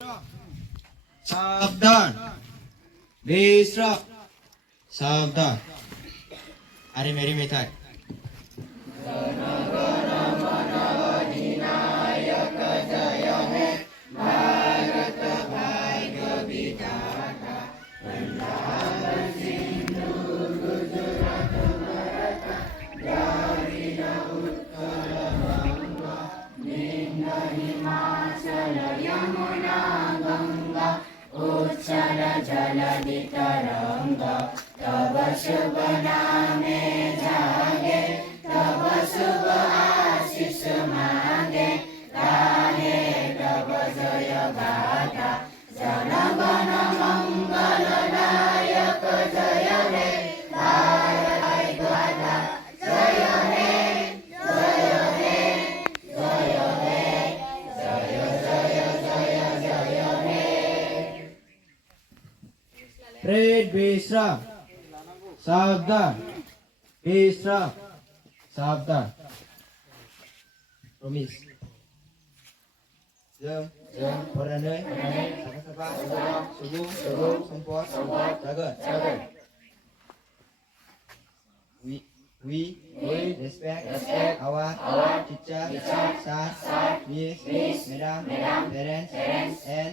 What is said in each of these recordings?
सावधान, विश्राम, सावधान। अरे मेरी मिठाई। Pred विश्राम, सावधान, विश्राम, सावधान। Promise. Jom, Perdana, Sabar, Subuh, Sempot, Jaga. We respect our teacher, sir, miss, madam, parents, and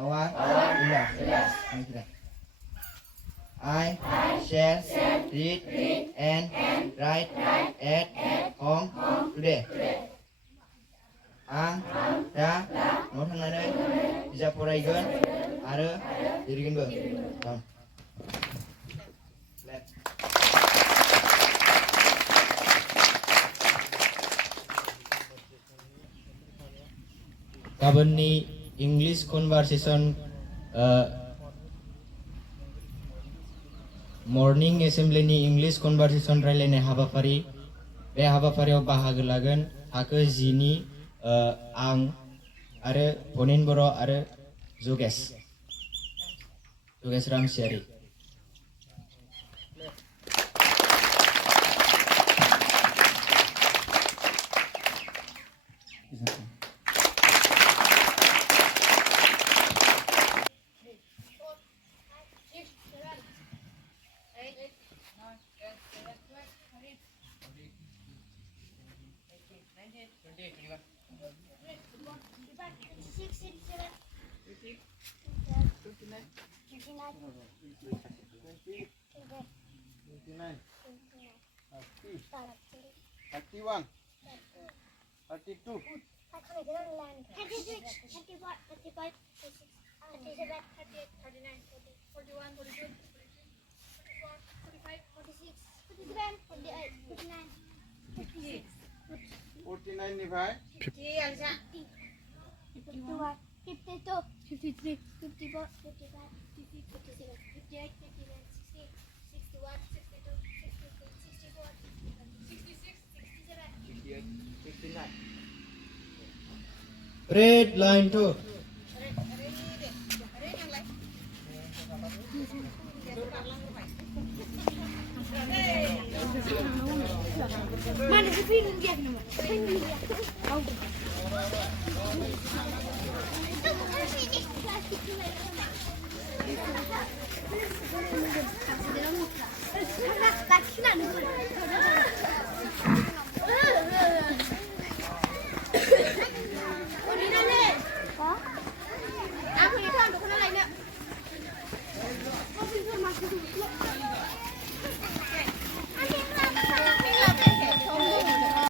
our leaders. I shall read and write at home today. आं दा न'आव थांनानै बिजाब फरायगोन आरो लिरगोनबो। गाबोननि इंलिश कनभारसेसन मर्निं एसेम्बलिनि इंलिश कनभारसेसन रायलायनाय हाबाफारि बे हाबाफारियाव बाहागो लागोन थाखो 10 नि आं आरो भनिन बर' आरो जुगेश रामसियारि। Red line 2. Mana sih dia nama? Plastik.